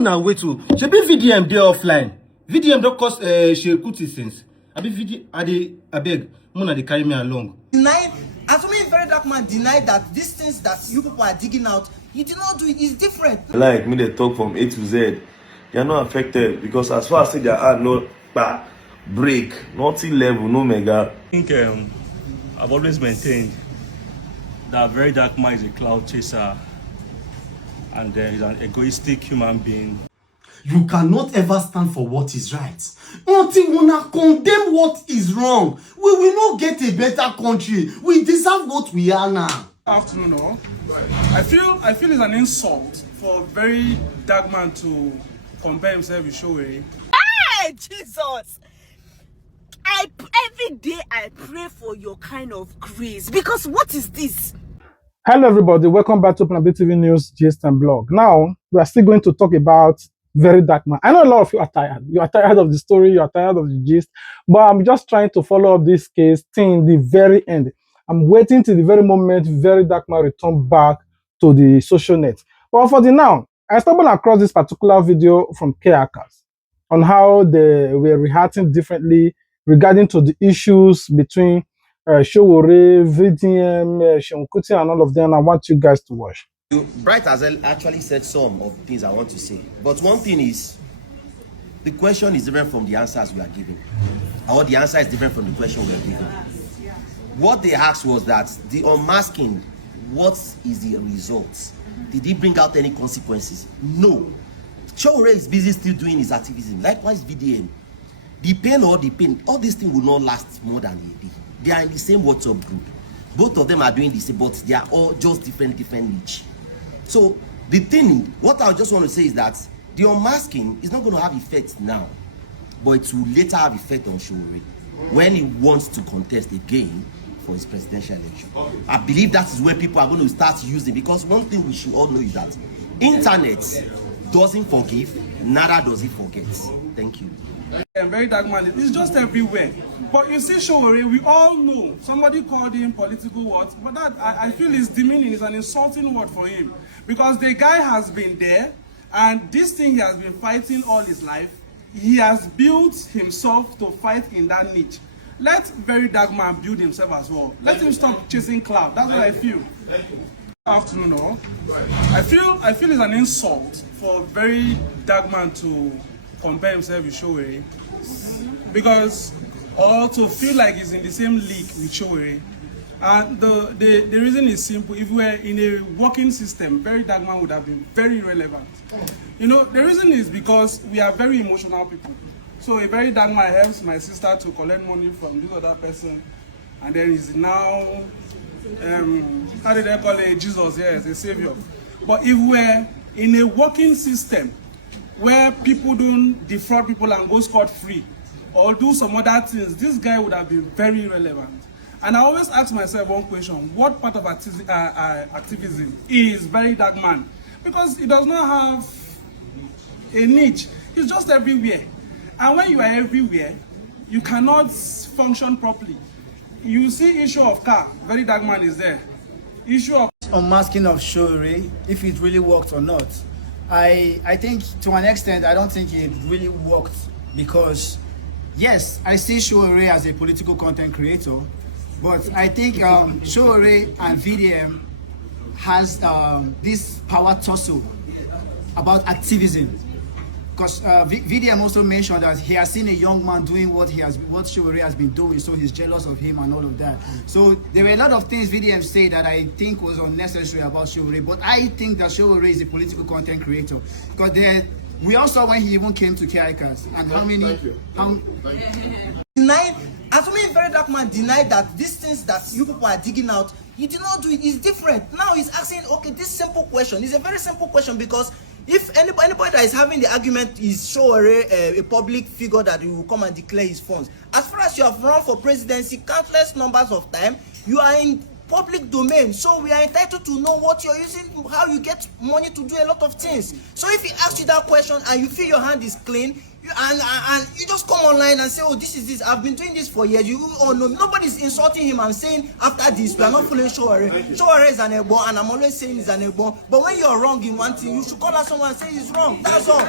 Now wait to be VDM dey offline. VDM don't cost KUTI since. I be VD I beg Mona they carry me along. Denied, assuming Verydarkblackman denied that these things that you people are digging out, you did not do it. It's different. Like me, they talk from A to Z. They are not affected because as far as there are no break, nothing level, no mega. I think I've always maintained that Verydarkblackman is a cloud chaser and he's an egoistic human being. You cannot ever stand for what is right until una condemn what is wrong. We will not get a better country. We deserve what we are now. Afternoon, all. I feel it's an insult for Verydarkblackman to compare himself with Sowore. Hey, Jesus! Every day I pray for your kind of grace, because what is this? Hello everybody, welcome back to Mamapee TV News, Gist and Blog. Now, we are still going to talk about Verydarkblackman. I know a lot of you are tired. You are tired of the story, you are tired of the gist, but I'm just trying to follow up this case till the very end. I'm waiting till the very moment Verydarkblackman return back to the social net. But for the now, I stumbled across this particular video from Akah on how they were reacting differently regarding to the issues between Sowore, VDM-Sh, KUTI, and all of them. I want you guys to watch. Bright has actually said some of the things I want to say. But one thing is, the question is different from the answers we are giving. Or the answer is different from the question we are giving. What they asked was that the unmasking, what is the result? Did he bring out any consequences? No. Sowore is busy still doing his activism. Likewise, VDM. The pain or the pain, all these things will not last more than a day. They are in the same WhatsApp group. Both of them are doing the same, but they are all just different niche. So the thing, what I just want to say is that the unmasking is not going to have effect now, but it will later have effect on Sowore when he wants to contest again for his presidential election. I believe that is where people are going to start using, because one thing we should all know is that internet doesn't forgive, neither does it forget. Thank you. And Verydarkblackman is just everywhere. But you see, Sowore, we all know somebody called him political words, but that I feel is demeaning, is an insulting word for him, because the guy has been there, and this thing he has been fighting all his life. He has built himself to fight in that niche. Let Verydarkblackman build himself as well. Let him stop chasing cloud. That's what I feel. Afternoon, all. I feel it's an insult for Verydarkblackman to compare himself with Sowore, because or to feel like he's in the same league with Sowore. And the reason is simple. If we were in a working system, Verydarkblackman would have been very relevant. You know, the reason is because we are very emotional people. So a Verydarkblackman helps my sister to collect money from this other person, and then he's now how did they call it? Jesus, yes, a savior. But if we're in a working system where people don't defraud people and go scot-free or do some other things, this guy would have been very relevant. And I always ask myself one question: what part of activism is Verydarkblackman? Because he does not have a niche. He's just everywhere. And when you are everywhere, you cannot function properly. You see issue of car, Verydarkblackman is there. Issue of Unmasking of Sowore, if it really worked or not. I think to an extent, I don't think it really worked, because yes, I see Sowore as a political content creator, but I think Sowore and VDM has this power tussle about activism. Because VDM also mentioned that he has seen a young man doing what Sowore has been doing, so he's jealous of him and all of that. So there were a lot of things VDM said that I think was unnecessary about Sowore, but I think that Sowore is a political content creator. Because we all saw when he even came to Akah, and how many... Denied, assuming Verydarkblackman denied that these things that you people are digging out, you did not do it. It's different. Now he's asking, okay, this simple question. It's a very simple question, because if anybody that is having the argument is Sowore a public figure that will come and declare his funds, as far as you have run for presidency countless numbers of time, you are in public domain, so we are entitled to know what you're using, how you get money to do a lot of things. So if he asks you that question and you feel your hand is clean, And you just come online and say, oh, this is this. I've been doing this for years. You all know. Nobody's insulting him. I'm saying after this, we are not following Sowore. Sowore is an Egbo, and I'm always saying he's an Egbo. But when you're wrong in one thing, you should call out someone and say he's wrong. That's all.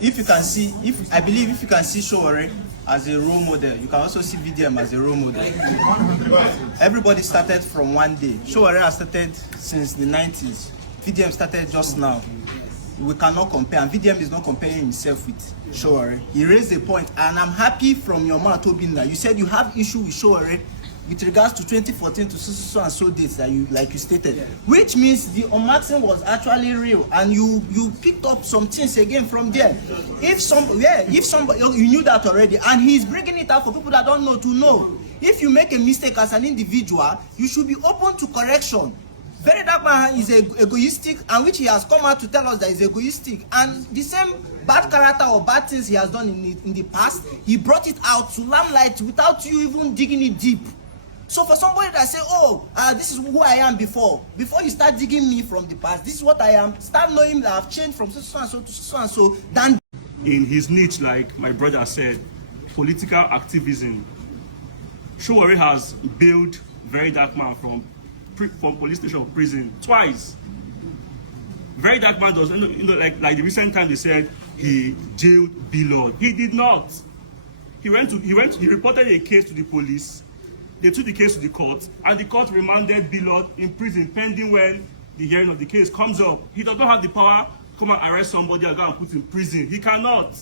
If you can see, I believe if you can see Sowore as a role model, you can also see VDM as a role model. Everybody started from one day. Sowore has started since the 90s. VDM started just now. We cannot compare, and VDM is not comparing himself with Sowore. He raised a point, and I'm happy from your mouth, Obinna. You said you have issue with Sowore with regards to 2014 to so and so dates that you stated, which means the unmaxing was actually real, and you picked up some things again from there. If somebody you knew that already, and he's bringing it out for people that don't know to know. If you make a mistake as an individual, you should be open to correction. Verydarkblackman is egoistic, and which he has come out to tell us that he's egoistic, and the same bad character or bad things he has done in the past, he brought it out to limelight without you even digging it deep. So for somebody that say, oh, this is who I am before you start digging me from the past, this is what I am, start knowing that I've changed from so and so to so and so. Then in his niche, like my brother said, political activism, Sowore has bailed Verydarkblackman from police station or prison twice. Verydarkblackman does, like the recent time they said he jailed blord. He did not. He reported a case to the police. They took the case to the court, and the court remanded blord in prison pending when the hearing of the case comes up. He does not have the power to come and arrest somebody and go and put in prison. He cannot.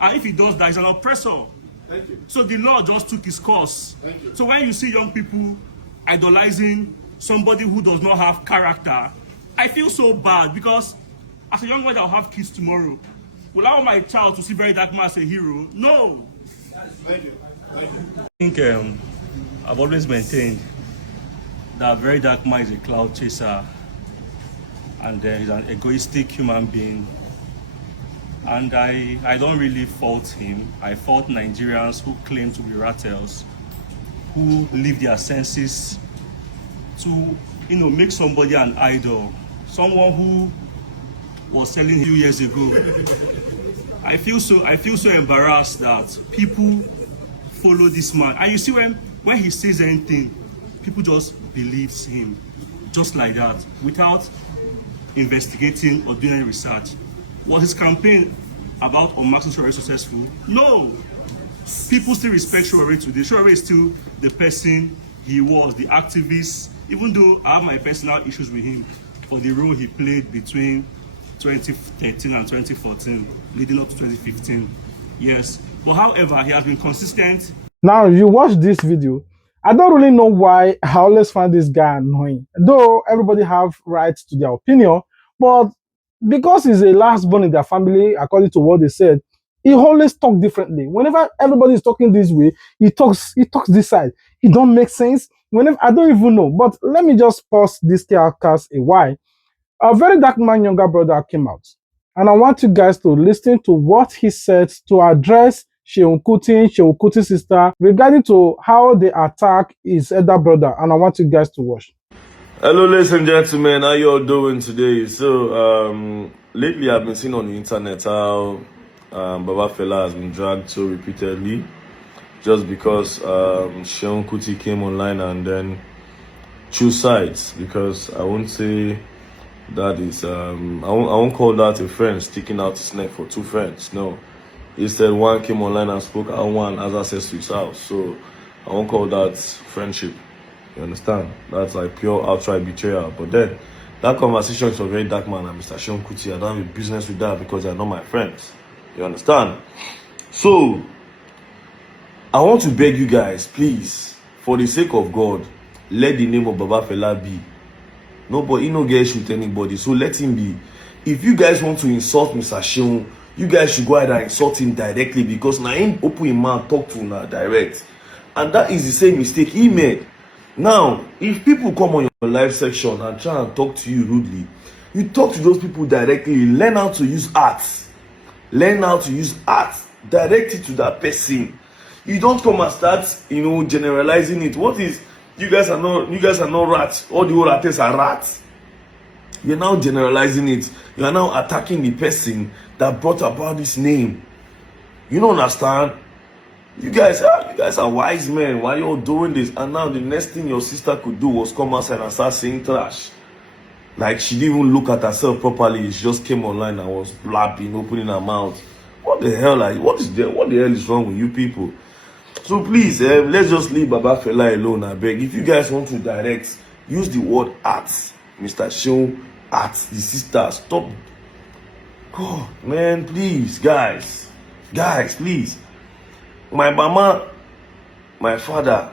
And if he does that, he's an oppressor. Thank you. So the law just took its course. Thank you. So when you see young people idolizing somebody who does not have character, I feel so bad, because as a young man that will have kids tomorrow, will I want my child to see Verydarkblackman as a hero? No. Thank you. Thank you. I think I've always maintained that Verydarkblackman is a cloud chaser, and he's an egoistic human being. And I don't really fault him. I fault Nigerians who claim to be rattles, who leave their senses to make somebody an idol, someone who was selling a few years ago. I feel so embarrassed that people follow this man, and you see when he says anything, people just believes him just like that without investigating or doing any research. Was his campaign about unmasking Sowore successful? No. People still respect Sowore today. Sowore is still the person he was, the activist, even though I have my personal issues with him for the role he played between 2013 and 2014, leading up to 2015. Yes. But however, he has been consistent. Now, you watch this video, I don't really know why I always find this guy annoying. Though everybody have rights to their opinion, but because he's a last born in their family, according to what they said, he always talk differently. Whenever everybody is talking this way, he talks this side. It don't make sense. Whenever I don't even know. But let me just pause this telecast a while. A Verydarkblackman younger brother came out, and I want you guys to listen to what he said to address SEUN KUTI's sister, regarding to how they attack his elder brother, and I want you guys to watch. Hello, ladies and gentlemen, how you all doing today? So, lately I've been seeing on the internet how Baba Fela has been dragged so repeatedly, just because SEUN KUTI came online and then choose sides. Because I won't say that is, I won't call that a friend sticking out his neck for two friends. No, instead one came online and spoke, and one has access to his house. So I won't call that friendship. You understand? That's like pure outright betrayal. But then that conversation is for Verydarkblackman and Mr. SEUN KUTI. I don't have a business with that because they're not my friends. You understand? So I want to beg you guys, please, for the sake of God, let the name of Baba Fela be. Nobody, he no get issue with anybody, so let him be. If you guys want to insult Mr. SEUN, you guys should go ahead and insult him directly, because now him open his mouth, talk to him direct. And that is the same mistake he made. Now, if people come on your live section and try and talk to you rudely, you talk to those people directly. Learn how to use art. Learn how to use art. Direct it to that person. You don't come and start, generalizing it. What is, you guys are not rats. All the whole artists are rats. You're now generalizing it. You are now attacking the person that brought about this name. You don't understand? You guys are wise men. Why you're doing this? And now the next thing your sister could do was come outside and start saying trash. Like she didn't even look at herself properly. She just came online and was blabbing, opening her mouth. What the hell what the hell is wrong with you people? So please, let's just leave Baba Fela alone, I beg. If you guys want to direct, use the word at Mr. SEUN, at the sister. Stop. Oh man, please, guys, please. My mama, my father,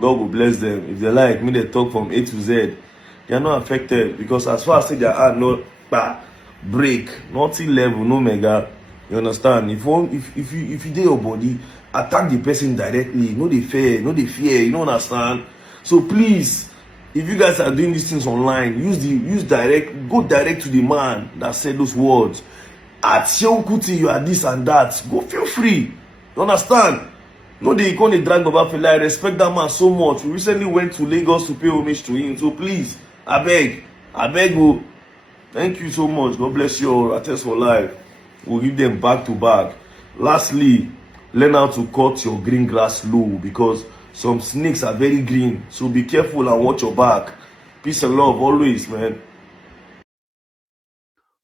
God will bless them. If they like me, they talk from A to Z. They are not affected because as far as they are no break, nothing level, no mega. You understand? If you do your body, attack the person directly. No they fear. You don't understand? So please, if you guys are doing these things online, go direct to the man that said those words. At SEUN KUTI, you are this and that. Go feel free. You understand? No, they can't drag Baba Fela. I respect that man so much. We recently went to Lagos to pay homage to him. So please, I beg you. Thank you so much. God bless you all. Attest for life. We'll give them back to back. Lastly, learn how to cut your green grass low because some snakes are very green. So be careful and watch your back. Peace and love always, man.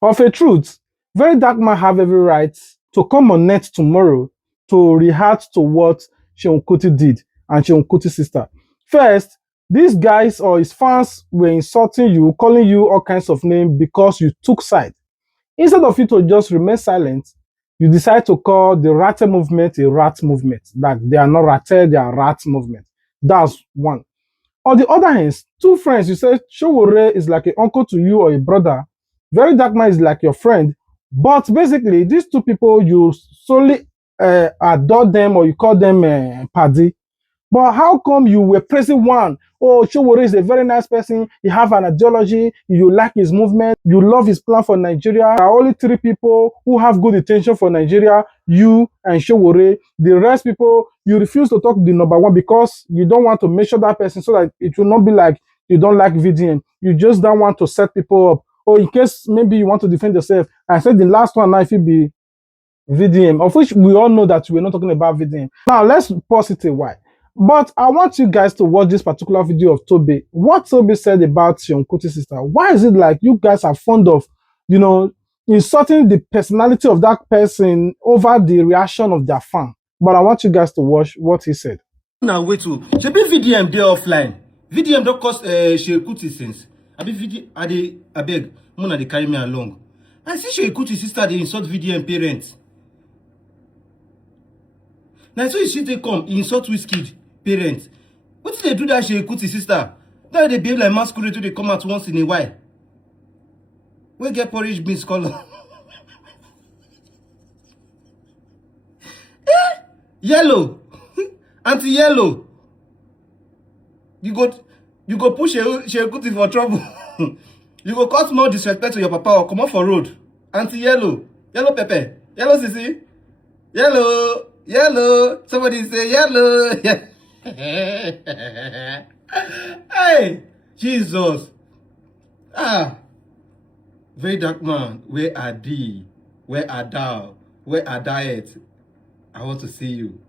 Of a truth, Verydarkblackman have every right to come on net tomorrow to react to what SEUN KUTI did and SEUN KUTI's sister. First, these guys or his fans were insulting you, calling you all kinds of names because you took side. Instead of you to just remain silent, you decide to call the rat movement a rat movement. Like they are not ratted, they are rat movement. That's one. On the other hand, two friends, you say Sowore is like an uncle to you or a brother. Verydarkblackman is like your friend. But basically, these two people, you solely adore them or you call them paddy. But how come you were praising one? Oh, Sowore is a very nice person. He have an ideology. You like his movement. You love his plan for Nigeria. There are only three people who have good intention for Nigeria. You and Sowore. The rest people, you refuse to talk to the number one because you don't want to measure that person so that it will not be like you don't like VDM. You just don't want to set people up. Or in case maybe you want to defend yourself. I said the last one now, if it be VDM, of which we all know that we're not talking about VDM. Now, let's pause it a while. But I want you guys to watch this particular video of Toby. What Toby said about SEUN KUTI's sister. Why is it like you guys are fond of, insulting the personality of that person over the reaction of their fan? But I want you guys to watch what he said. Now wait to be VDM dey offline. VDM don't cost SEUN KUTI since. I beg, Mona they carry me along. I see SEUN KUTI sister they insult VDM parents. Now so you see they come insult Wizkid parents. What did they do that SEUN KUTI sister? Now they behave like masquerade they come out once in a while. We get porridge beans color. Yellow. Anti-yellow. You go push SEUN KUTI for trouble. You go cause more disrespect to your papa or come off for road. Anti-yellow. Yellow pepper. Yellow sissy. Yellow. Somebody say yellow. Hey, Jesus. Verydarkblackman, where are thee? Where are thou? Where are diet? I want to see you.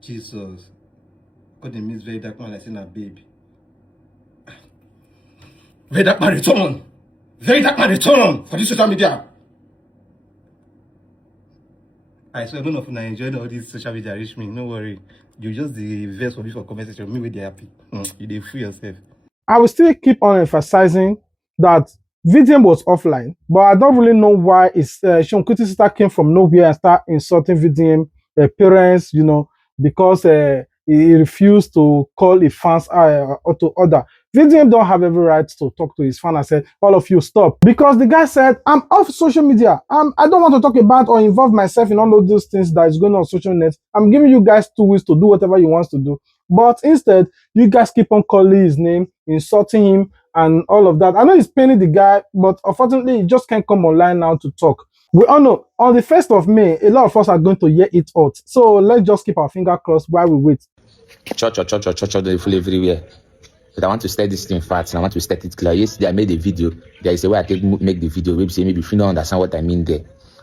Jesus. God, they miss Verydarkblackman like saying a baby. Verydarkblackman return. Verydarkblackman return for this social media. I swear none of you enjoyed all this social media reach me. No worry. You just the verse for me for comment section. Me with the happy. You dey free yourself. I will still keep on emphasizing that VDM was offline, but I don't really know why SEUN KUTI's sister came from nowhere and start insulting VDM parents, because he refused to call his fans or to order. VDM don't have every right to talk to his fan and said, all of you stop. Because the guy said, I'm off social media. I don't want to talk about or involve myself in all of those things that is going on social net. I'm giving you guys 2 weeks to do whatever you want to do. But instead, you guys keep on calling his name, insulting him, and all of that. I know it's paining the guy, but unfortunately, he just can't come online now to talk. We all know, on the 1st of May, a lot of us are going to hear it out. So let's just keep our finger crossed while we wait. Church, they full everywhere. But I want to state this thing fast and I want to state it clear. Yesterday I made a video. There is a way I can make the video. Maybe say maybe if you don't understand what I mean there.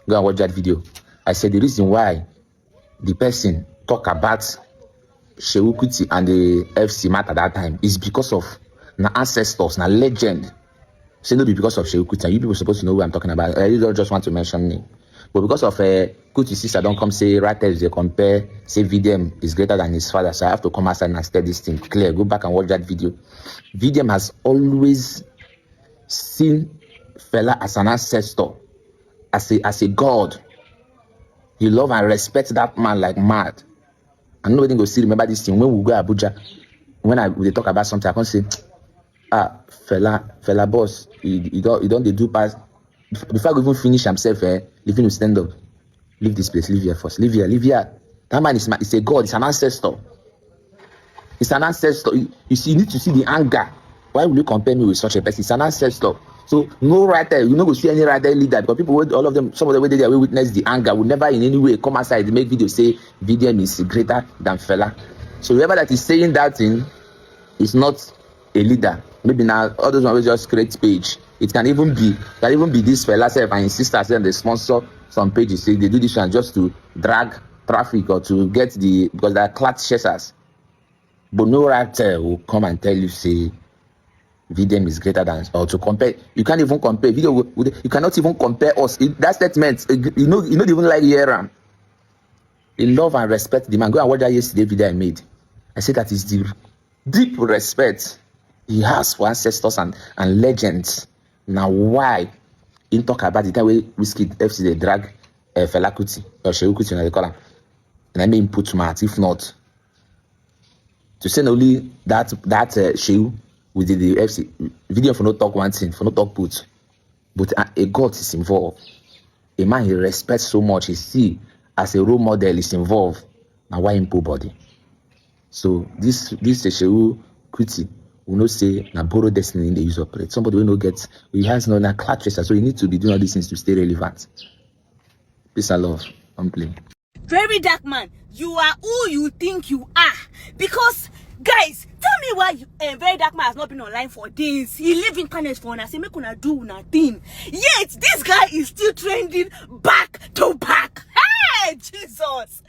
Go and watch that video. I said the reason why the person talk about Seun KUTI and the FC matter at that time is because of na ancestors, na legend. Say no be because of Seun KUTI. You people supposed to know who I'm talking about. You don't just want to mention name. But because of KUTI sister don't come say writers they compare, say VDM is greater than his father. So I have to come outside and state this thing clear. Go back and watch that video. VDM has always seen Fela as an ancestor, as a god. You love and respect that man like mad. And nobody go see remember this thing. When we go Abuja, when they talk about something, I can't say, Fela boss, you don't they do pass. Before I go even finish himself, leave him to stand up. Leave this place, leave here first. Leave here. That man is a god, it's an ancestor. It's an ancestor. You see, you need to see the anger. Why will you compare me with such a person? It's an ancestor. So no writer, you know, go see any writer leader because people, all of them, some of the way they will witness the anger, will never in any way come outside make video say VDM is greater than Fela. So whoever that is saying that thing is not a leader. Maybe now all those ones will just create page. It can even be this Fela self and his sisters and they sponsor some pages. Say they do this one just to drag traffic or to get because they are clout chasers. But no writer will come and tell you say VDM is greater than, or to compare. You can't even compare video with, you cannot even compare us. That statement, you know even like Yeram. They love and respect the man. Go and watch that yesterday video I made. I said that is the deep respect he has for ancestors and legends. Now why he talk about the time we Whiskey FC they drag Fela KUTI or Seun KUTI they call him, and I mean put smart. If not, to say only that Seun with the FC video for no talk one thing, for no talk put, but a god is involved. A man he respects so much, he see as a role model is involved. Now why him poor body? So this Seun KUTI will not say na borrow destiny in the use operate. Somebody will not get, he has no clout chaser, so you need to be doing all these things to stay relevant. Peace and love. I'm playing. Verydarkman, you are who you think you are. Because, guys, tell me why Verydarkman has not been online for days. He live in kindness for una, say make una do nothing. Yet, this guy is still trending back to back. Hey, Jesus!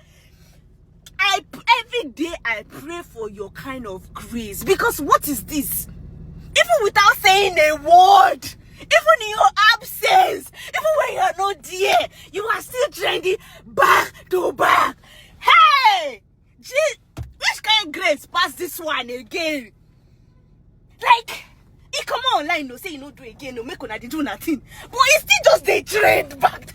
Every day I pray for your kind of grace. Because what is this? Even without saying a word, even in your absence, even when you are not there, you are still trending back to back. Hey! Which kind of grace pass this one again? Like, he come online, no say you no do again, no make una do nothing. But it's still just they trend back.